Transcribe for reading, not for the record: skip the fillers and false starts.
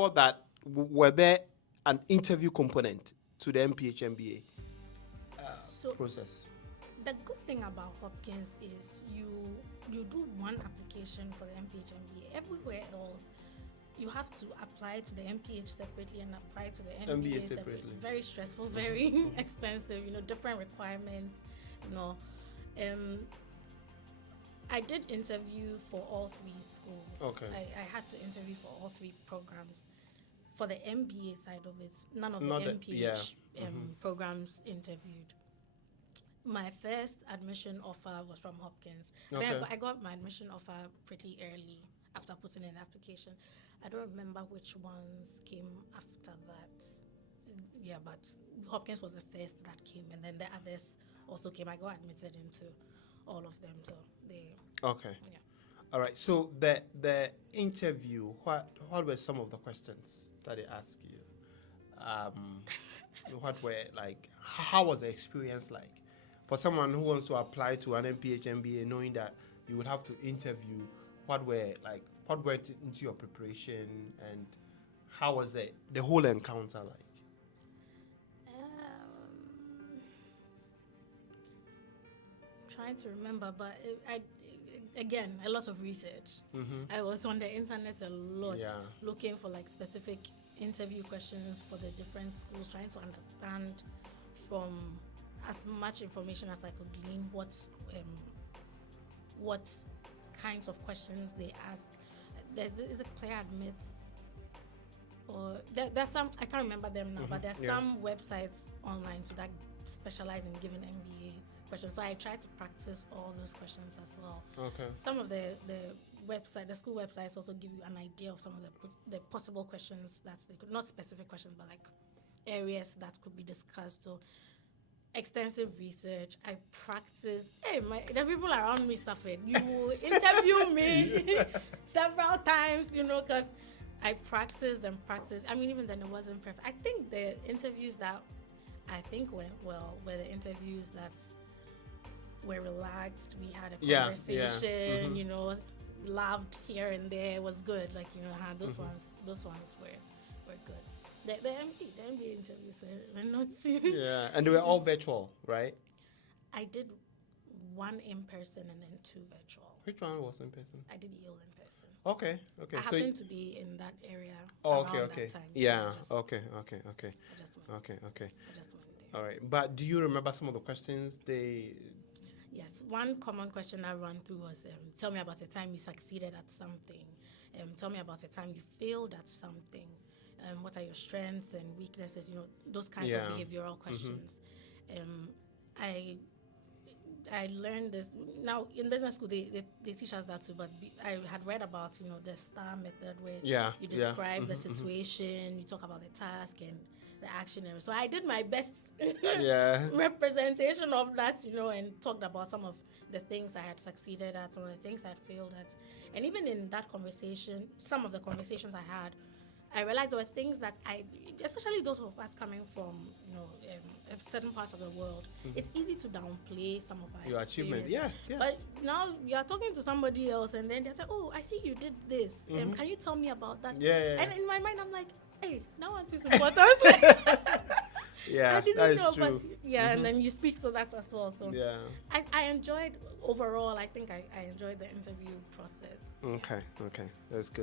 For that, were there an interview component to the MPH MBA So process? the good thing about Hopkins is you do one application for the MPH MBA. Everywhere else, you have to apply to the MPH separately and apply to the MBA separately. Very stressful, very expensive. Different requirements. You know, I did interview for all three schools. Okay. I had to interview for all three programs. For the MBA side of it, none of the Not the- MPH programs interviewed. My first admission offer was from Hopkins. Okay. I got my admission offer pretty early after putting in the application. I don't remember which ones came after that. Yeah, but Hopkins was the first that came, and then the others also came. I got admitted into all of them, so they. Okay. Yeah. All right. So the interview, what were some of the questions that they asked you? What were like? How was the experience like for someone who wants to apply to an MPH MBA, knowing that you would have to interview? What went into your preparation, and how was the whole encounter like? Trying to remember, but again, a lot of research. I was on the internet a lot, looking for like specific interview questions for the different schools, trying to understand from as much information as I could glean what kinds of questions they ask. There's a Clear Admits, or there's some, I can't remember them now, but there's some websites online so that specialize in giving MBA questions. So I try to practice all those questions as well. Okay. Some of the school websites also give you an idea of some of the possible questions that they could, not specific questions, but like areas that could be discussed. So extensive research. I practice. The people around me suffered. You interview me several times, because I practiced and practiced. I mean, even then it wasn't perfect. I think the interviews that I think went well were the interviews that were relaxed. We had a conversation, laughed here and there. It was good. Like, those ones were good. The MBA interviews were not. Yeah, and they were all virtual, right? I did one in person and then two virtual. Which one was in person? I did Yale in person. Okay. I happened to be in that area. Okay. That time, Yeah. So Okay. I just went. Okay. I just went there. All right. But do you remember some of the questions they? Yes, one common question I ran through was, tell me about a time you succeeded at something. Tell me about a time you failed at something. What are your strengths and weaknesses? Those kinds of behavioral questions. I learned this. Now, in business school, they teach us that too, but I had read about, the STAR method where you describe the situation, you talk about the task and the action area. So I did my best representation of that, and talked about some of the things I had succeeded at, some of the things I had failed at. And even in that conversation, some of the conversations I had, I realized there were things that especially those of us coming from, a certain part of the world, it's easy to downplay some of our achievements. Yes. Yes. But now you're talking to somebody else and then they say, oh, I see you did this. Can you tell me about that? Yeah. And in my mind, I'm like, hey, that one is important. Yeah, I didn't that is know, true. but and then you speak to that as well. So I enjoyed, overall, I think I enjoyed the interview process. Okay, that's good.